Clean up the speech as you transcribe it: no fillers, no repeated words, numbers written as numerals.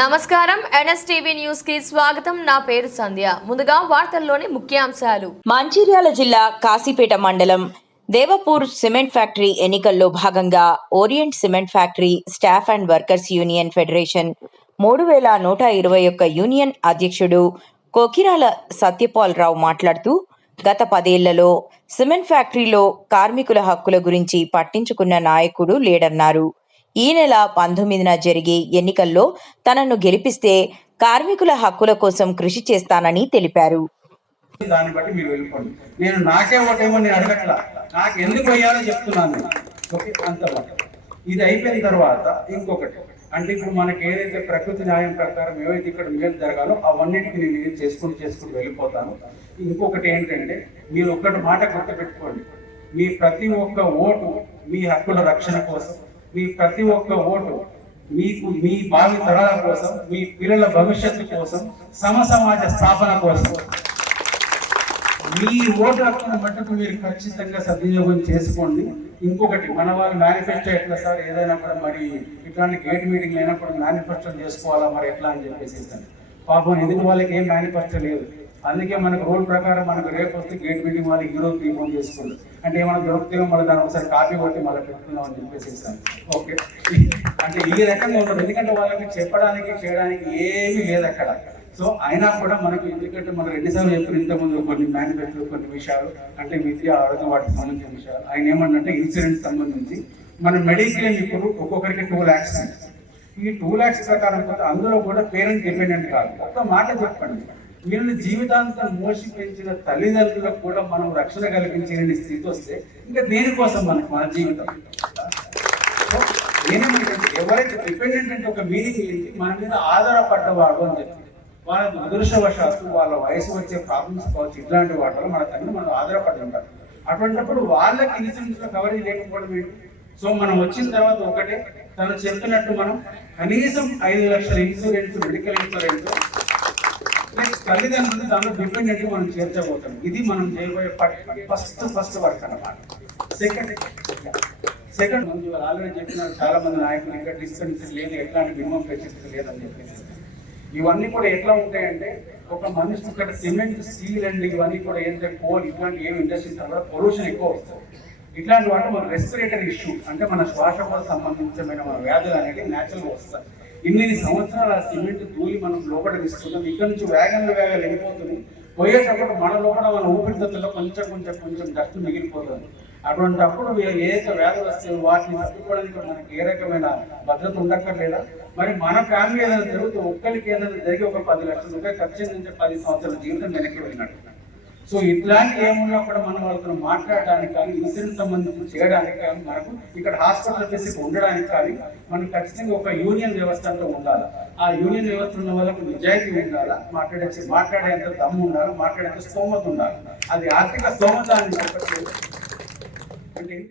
నమస్కారం NSTV news కి స్వాగతం. నా పేరు సంధ్య. ముందుగా వార్తల్లోని ముఖ్యాంశాలు. మంచిర్యాల జిల్లా కాశీపేట మండలం దేవపూర్ సిమెంట్ ఫ్యాక్టరీ ఎన్నికల్లో భాగంగా orient cement factory staff and workers union federation 3121 union అధ్యక్షుడు కోకిరాల సత్యపాల్ రావు మాట్లాడుతూ గత 10 ఏళ్లలో సిమెంట్ ఫ్యాక్టరీలో కార్మికుల హక్కుల గురించి పట్టించుకున్న నాయకుడు లేడన్నారు. ఈ నెల 19న జరిగే ఎన్నికల్లో తనను గెలిపిస్తే కార్మికుల హక్కుల కోసం కృషి చేస్తానని తెలిపారు. దాన్ని బట్టి మీరు వెళ్ళిపోండి. నేను నాకే ఒకటేమో నేను అడగట్లా, నాకు ఎందుకు అయ్యాలో చెప్తున్నాను. ఓకే, అంత ఇది అయిపోయిన తర్వాత ఇంకొకటి అంటే ఇప్పుడు మనకి ఏదైతే ప్రకృతి న్యాయం ప్రకారం ఏవైతే ఇక్కడ మేలు జరగాలో అవన్నిటికి నేను ఏం చేసుకుంటూ వెళ్ళిపోతాను. ఇంకొకటి ఏంటంటే మీరు ఒక్కటి మాట గుర్తుపెట్టుకోండి, మీ ప్రతి ఒక్క ఓటు మీ హక్కుల రక్షణ కోసం, మీ ప్రతి ఒక్క ఓటు మీకు మీ భావి తరాల కోసం, మీ పిల్లల భవిష్యత్తు కోసం, సమాజ స్థాపన కోసం. మీ ఓటు హక్కును మట్టుకు మీరు ఖచ్చితంగా సద్వినియోగం చేసుకోండి. ఇంకొకటి మన వాళ్ళు మేనిఫెస్టో ఎట్లా సార్, ఏదైనా కూడా మరి ఇట్లాంటి గేట్ మీటింగ్ అయినప్పుడు మేనిఫెస్టో చేసుకోవాలా మరి ఎట్లా అని చెప్పేసి పాపం ఎదుటి వాళ్ళకి ఏం మేనిఫెస్టో లేదు. అందుకే మనకు రూల్ ప్రకారం మనకు రేపు వస్తే గేట్ మీటింగ్ వాళ్ళకి ఈరోజు తీర్మానం చేసుకోండి. అంటే ఏమైనా దొరుకుతామో మళ్ళీ దాని ఒకసారి కాపీ కొట్టి మళ్ళీ పెట్టుకుందాం అని చెప్పేసి ఓకే, అంటే ఈ రకంగా ఉండదు. ఎందుకంటే వాళ్ళకి చెప్పడానికి చేయడానికి ఏమీ లేదు అక్కడ. సో అయినా కూడా మనకు ఎందుకంటే మనం 2 సార్లు చెప్పిన ఇంతకుముందు కొన్ని మేనిఫెస్టో కొన్ని విషయాలు అంటే విద్య ఆరోగ్యం వాటికి సంబంధించిన విషయాలు ఆయన ఏమన్నంటే ఇన్సూరెన్స్ సంబంధించి మన మెడిక్లెయిమ్ ఇప్పుడు ఒక్కొక్కరికి 2 lakhs. ఈ 2 lakhs ప్రకారం అందులో కూడా పేరెంట్ డిపెండెంట్ కాదు. ఒక మాట చెప్పండి, వీళ్ళని జీవితాంతం మోసి పెంచిన తల్లిదండ్రులకు కూడా మనం రక్షణ కల్పించే స్థితి వస్తే ఇంకా దేనికోసం మన జీవితం. నేనేమంటే ఎవరైతే డిపెండెంట్ అంటే ఒక మీనింగ్ మన మీద ఆధారపడ్డవాడు అని చెప్పి వాళ్ళ అదృష్టవశాత్తు వాళ్ళ వయసు వచ్చే ప్రాబ్లమ్స్ కావచ్చు, ఇట్లాంటి వాటిలో మన తండ్రి మనం ఆధారపడి ఉంటారు. అటువంటిప్పుడు వాళ్ళకి ఇన్సూరెన్స్ లో కవరేజ్ లేకపోవడం ఏంటి? సో మనం వచ్చిన తర్వాత ఒకటే తను చెప్తున్నట్టు మనం కనీసం 5 లక్షల ఇన్సూరెన్స్, మెడికల్ ఇన్సూరెన్స్ నెక్స్ట్ తల్లిదండ్రులు దానిలో డిపెండెంట్ మనం చేర్చబోతాం. ఇది మనం చేయబోయే ఫస్ట్ వర్క్ అన్నమాట. సెకండ్ ఆల్రెడీ చెప్పినారు చాలా మంది నాయకులు, ఇంకా డిస్టెన్స్ లేదు, ఎట్లాంటి మినిమం ఫెసిలిటీ లేదని చెప్పేసి. ఇవన్నీ కూడా ఎట్లా ఉంటాయంటే ఒక మనిషి ఇక్కడ సిమెంట్, స్టీల్ అండ్ ఇవన్నీ కూడా ఏంటంటే కోల్ ఇట్లాంటి ఏమి ఇండస్ట్రీస్ కూడా పొల్యూషన్ ఎక్కువ వస్తుంది. ఇట్లాంటి వాటి మన రెస్పిరేటరీ ఇష్యూ అంటే మన శ్వాసకు సంబంధించిన మన వ్యాధులు అనేవి న్యాచురల్గా వస్తాయి. ఇన్ని సంవత్సరాల సిమెంట్ ధూళి మనం లోపల తీసుకుంటాం, ఇక్కడ నుంచి వేగంగా వెళ్ళిపోతుంది. పోయేటప్పుడు మన లోపల మన ఊపిరితిత్తుల్లో కొంచెం డస్ట్ మిగిలిపోతుంది. అటువంటిప్పుడు ఏదైతే వ్యాధులు వస్తాయో వాటిని తట్టుకోవడానికి మనకి ఏ రకమైన భద్రత ఉండక్కర్లేదా? మరి మన ఫ్యామిలీ ఏదైనా జరుగుతూ ఒక్కరికి ఏదైనా జరిగి ఒక 10 లక్షల రూపాయలు ఖర్చు నుంచి 10 సంవత్సరాల జీవితం వెనక్కి వెళ్ళినట్టు. సో ఇట్లాంటి ఏమున్నా కూడా మనం వాళ్ళతో మాట్లాడడానికి కానీ, ఇన్సూరెన్స్ సంబంధించి చేయడానికి కానీ, మనకు ఇక్కడ హాస్పిటల్ ఫెసిలిటీ ఉండడానికి కానీ మనకు ఖచ్చితంగా ఒక యూనియన్ వ్యవస్థ అంతా ఉండాలి. ఆ యూనియన్ వ్యవస్థ ఉన్న వాళ్ళకు నిజాయితీ ఉండాలా, మాట్లాడేంత దమ్ము ఉండాలి, మాట్లాడేంత స్తోమత ఉండాలి. అది ఆర్థిక స్తోమత అని చెప్పట్లేదు. అంటే